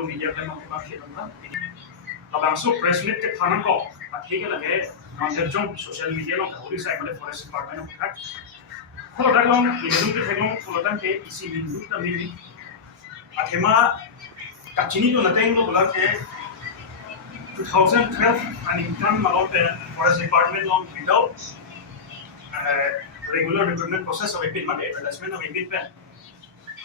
do media kan mau kita kita kan labang so press meet ke phanan ko athi ke lage non jong social media lo hori sai male forest department of kat kholo dak long ilum ke thekong kholo tan ke isi mindu ta mini athema kachini to nateng lo bola ke 2012 and in turn about the forest department long without regular recruitment process of a advertisement of a bit pen.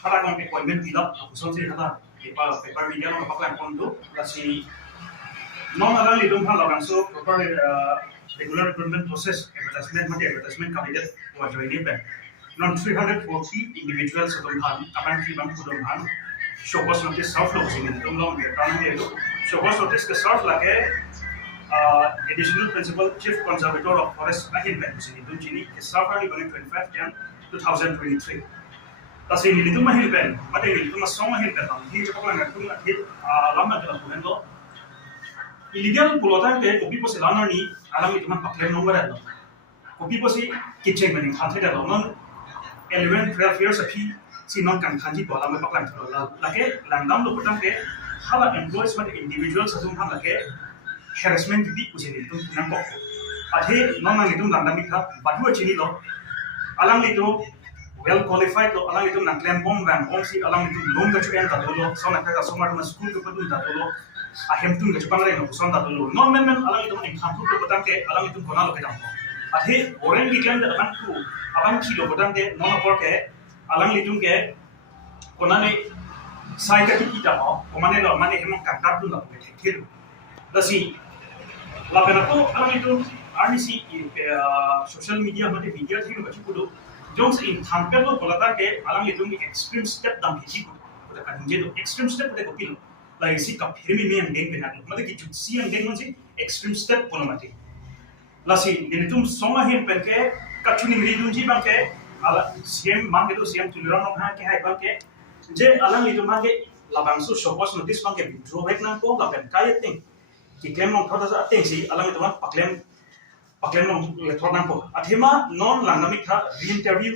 Hara kong appointment tidak, so si hara paper media no kapag kondo, kasi non alam lidong hal orang so proper regular recruitment process advertisement candidate was joining pen. Non 340 individuals atong han, kapag ibang kudong han, show was notice self losing in itong long return nito. Show was notice ke self lage additional principal chief conservator of forest bahin pen sini itu jini started on 25 Jan 2023 kasi ini itu mahil pen mate ini itu masong mahil pen ini cepat lang aku akhir lama jalan pulen do illegal pulotan ke kopi posi lana ni alam itu man pakai nomor ada kopi posi kitchen mening khanse ada non 11 12 years api si non kan khanji bola me pakai lah lake landam lo putan ke hala employees mate individuals asum ham lake harassment di usini itu nampak. Adhe non itu nanda mita badu cini lo, alang itu well qualified lo, alang itu nak claim home van home si alang itu loan kecuali yang tak dulu, so nak kata somar mas school kepadun tak dulu, ahem tu kecuali orang yang bukan tak dulu. Non men alang itu income tu kepadang ke alang itu kena lo kedang. Adhe orang di claim dah abang kilo kepadang ke non apa ke alang itu ke kena ni saya kata kita mau, kemana lo mana hemang kantor tu lah betul. Dasi laban aku alam itu RNC social media mate media thing bachi kudo jong se in thampel lo bolata ke alam itu ni extreme step dam hiji kudo kuda kan je do extreme step kuda kopil like si ka phirmi me ang deng pena mate ki jutsi ang deng manji extreme step kono mate lasi dinitum soma hin pen ke kachuni mri dunji bang ke ala cm mang ke do cm tulira no ha ke hai bang ke je alam itu mang ke labang su shopos notice bang ke withdraw back na ko laban kaya ting claim nong thada sa ateng si alam itu man paklem nong letor nang po athema non langami tha re-interview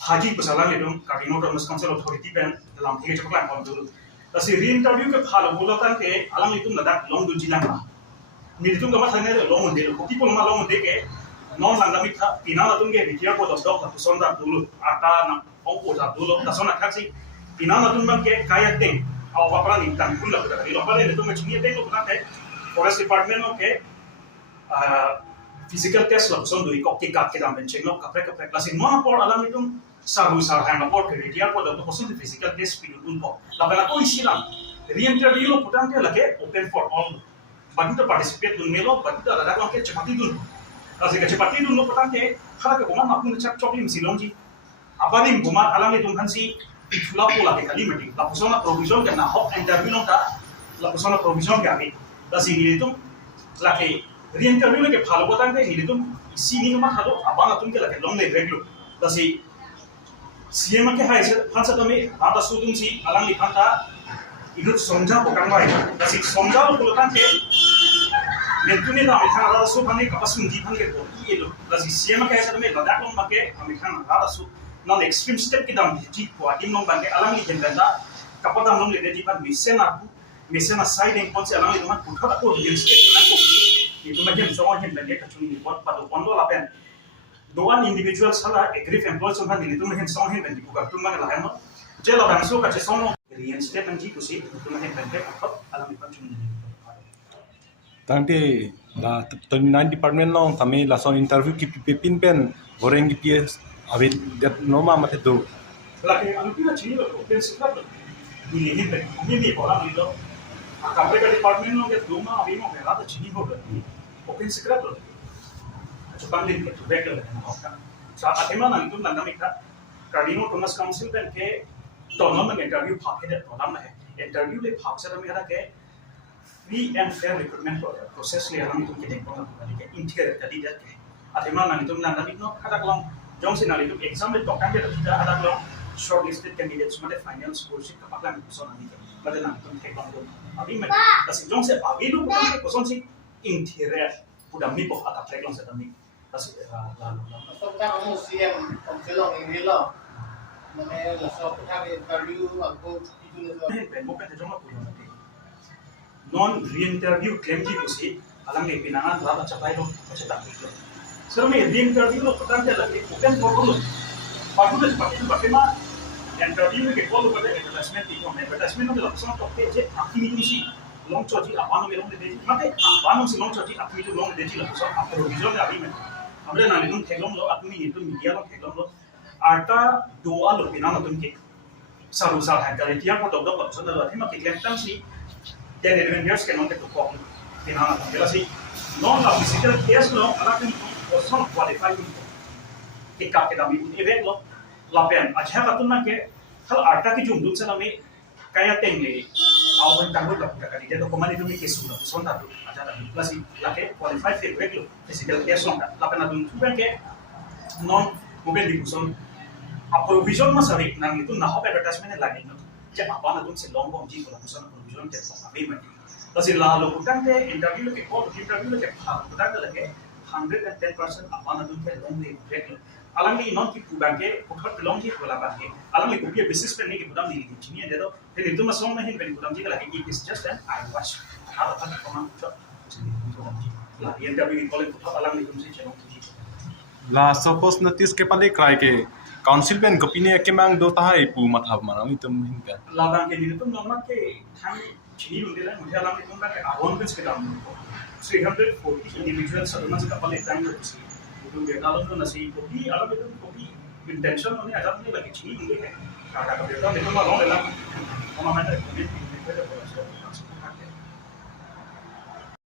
haji pasalang itu kadino termas council authority pen dalam thege chaklan pon dulu asi re-interview ke phalo bolatan ke alam itu nadak long dun jilang ma ni itu gama thane long de ko people ma long de ke non langami tha pinala tung ke vidia ko dos dok ta sonda dulu ata na ongko ta dulu ta sona khaksi pinala tung bang ke kaya teng aw wapra ni tan kun la ka ilo pale itu machini teng ko ta forest department lo ke physical test lo son dui kok kat ke dam benching lo kapre lasin non por alam itu saru sar hang por ke dia ko do hosin physical test pi dun ko la bala ko isilam re-interview lo putan ke lage open for all bagi to participate dun melo bagi to ada ko ke chapati dun kasi ke chapati dun lo putan ke khala ke goma mapun chap chopim silongji apani goma alam itu hansi itula pola ke kali meeting la pusona provision ke na hok interview no ta la pusona provision ke ami dasi ini itu laki re-interview lagi phalo batang ke ini itu sini nama halo abang atun ke laki long le regular dasi CM ke hai se hansa kami ada sudung si alang lipan ta itu somja ko kangwai dasi somja ko batang ke mentuni da amikhan ada su phani kapas mungi phang ke ko ini lo dasi CM ke hai se kami ladak long bake amikhan ada su non extreme step ke dam ji ko adim long bake alang li jenda kapadam long le de pan misen aku Misalnya side yang konsi alam itu mah putar aku real estate mana aku itu macam semua yang banyak kacung buat pada kondo lapen doan individual salah agree employees semua itu macam semua yang banyak bukan cuma lah yang jadi orang so kacau semua real estate yang jitu sih itu macam banyak apa alam itu cuma tangte la 29 department long kami langsung interview ki pipin pen goreng PS awit dat noma mate do lagi alam itu cina loh open secret ini orang itu Kapre ka department lo ke duma abi mo kaya chini ho gani open secret lo chupan din ke vehicle na hoka sa atema nang tum nang namika kadino thomas council ben ke tono na interview phake de tolam na interview le phak sa ramera ke free and fair recruitment process le ram tum ke dekho na ke inter kadi de ke atema nang tum nang namik no khata klong jong sin ali tum exam le tokan de kita ada klong shortlisted candidates mate final score sheet kapaklan ko so nang ke mate nang tum ke klong अभी मैं बस जों से आगे लोग को कौन सी इंटीरियर पूरा मी बहुत आता ट्रैक लॉन्च तमी बस तो क्या हम सीएम हम चलो इंग्लिश लो मैंने लसो पता के इंटरव्यू आपको कितने है पे मो पे जो मत पूरा non re-interview claim di kusi alang ni pinangan rata capai lo macam tak itu. So me re-interview lo petang dia lagi open for lo. Bagus pakai mah interview ke kalau pada advertisement itu advertisement itu langsung top page aktivitas sih long choji apa nama long deji mate apa nama sih long choji aktivitas long deji langsung apa provision dari mana. Ambil nanti itu teglong lo aktivitas itu media lo teglong lo arta doa lo pinangan tu ke saru-saru harga dia kau tahu tak so dalam tema kegiatan sih dan years ke non tekuk pinangan jelas sih non la physical case lo anak itu kosong qualify itu kita kami pun event lo lapen aja katuna ke kalau arta ki jumdut sana me kaya tenge awan tangguh lah kakak dia dokumen itu mi kesu lah sonda tu aja tapi plus lake qualify fit regular physical case sonda lapen adun tu ke non mungkin di kuson provision masari nang itu nah advertisement lagi no jadi apa na tu selong bom ji kalau kuson provision ke Amei mati terus lalu bukan ke interview ke call interview ke bukan ke lagi 110% apa na tu ke long regular alam ni non ki pubange pukhat long ki bola bange alam ni kupiya basis pe nahi ki budam nahi chini de do then itu masong nahi ben budam ji ka lagi it is just an I watch how apa command to la interview call pukhat alam ni tumse chelo La suppose notice ke pale cry ke council pen gopine ke mang do tahai pu mathab manang itum hinga la bang ke ni tum normal ke thang chini lunde la mujhe alam ni tum ka awon bes ke dam 340 individuals saduma se kapal etang lo si itu dia kalau tu nasi kopi alam itu kopi intention ni aja ni lagi chini lunde ke kakak dia tu itu malah orang dalam orang mana kopi